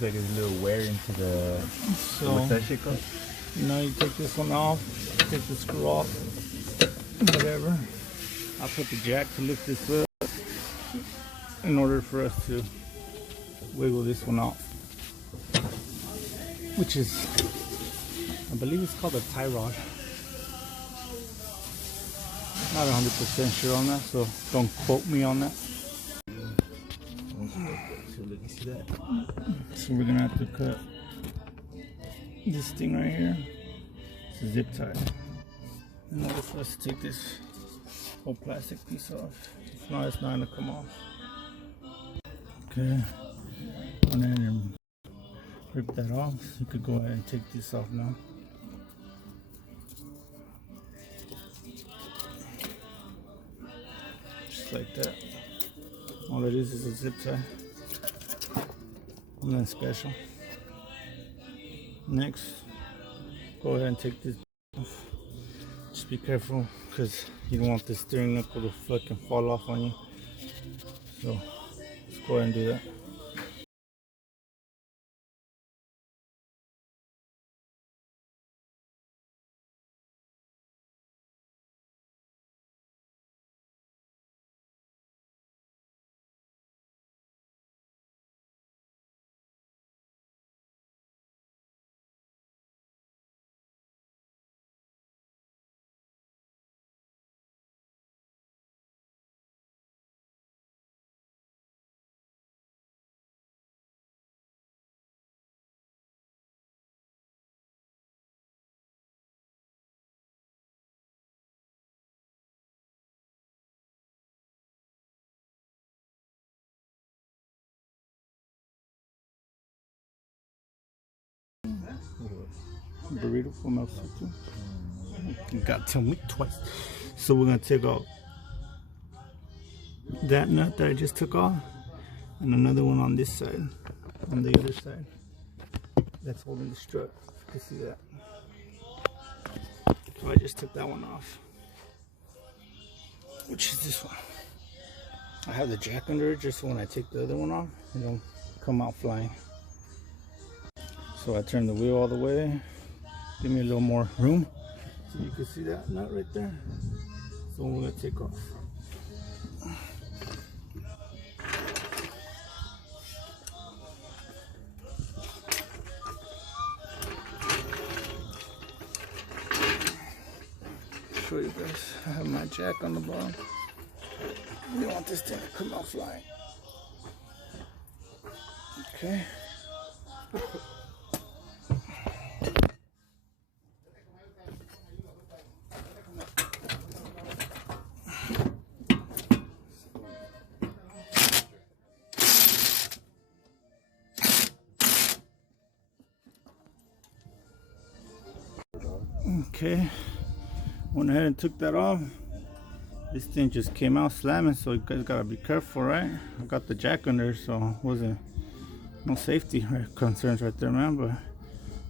looks like there's a little wear into the. So what's that shit called? Now you take this one off, take the screw off, whatever. I'll put the jack to lift this up in order for us to wiggle this one off, which is, I believe it's called a tie rod. Not 100% sure on that, so don't quote me on that. So we're gonna have to cut this thing right here. It's a zip tie. In order for us to take this whole plastic piece off. If not, it's not gonna come off. Okay, go ahead and rip that off. You could go ahead and take this off now. Just like that. All it is a zip tie. Nothing special. Next, go ahead and take this off. Just be careful because you don't want the steering knuckle to fucking fall off on you. So let's go ahead and do that. Burrito from El C2. You gotta tell me twice. So we're gonna take off that nut that I just took off, and another one on this side, on the other side. That's holding the strut. You can see that. So I just took that one off, which is this one. I have the jack under it just so when I take the other one off, it don't come out flying. So I turn the wheel all the way. Give me a little more room so you can see that nut right there. So we're gonna take off. Show you guys, I have my jack on the bottom. We don't want this thing to come out flying. Okay. Okay, went ahead and took that off. This thing just came out slamming, so you guys gotta be careful, right? I got the jack under, so wasn't no safety concerns right there, man. But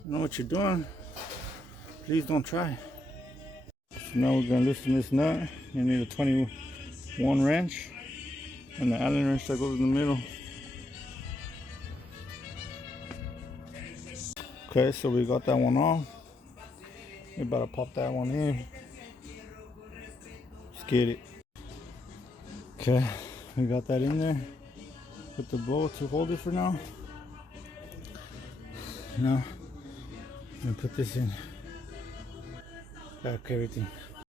you know what you're doing, please don't try. So now we're gonna loosen this nut. You need a 21 wrench and the Allen wrench that goes in the middle. Okay, so we got that one off. We about to pop that one in. Just get it. Okay, we got that in there. Put the bolt to hold it for now. Now, I'm gonna put this in. Back everything.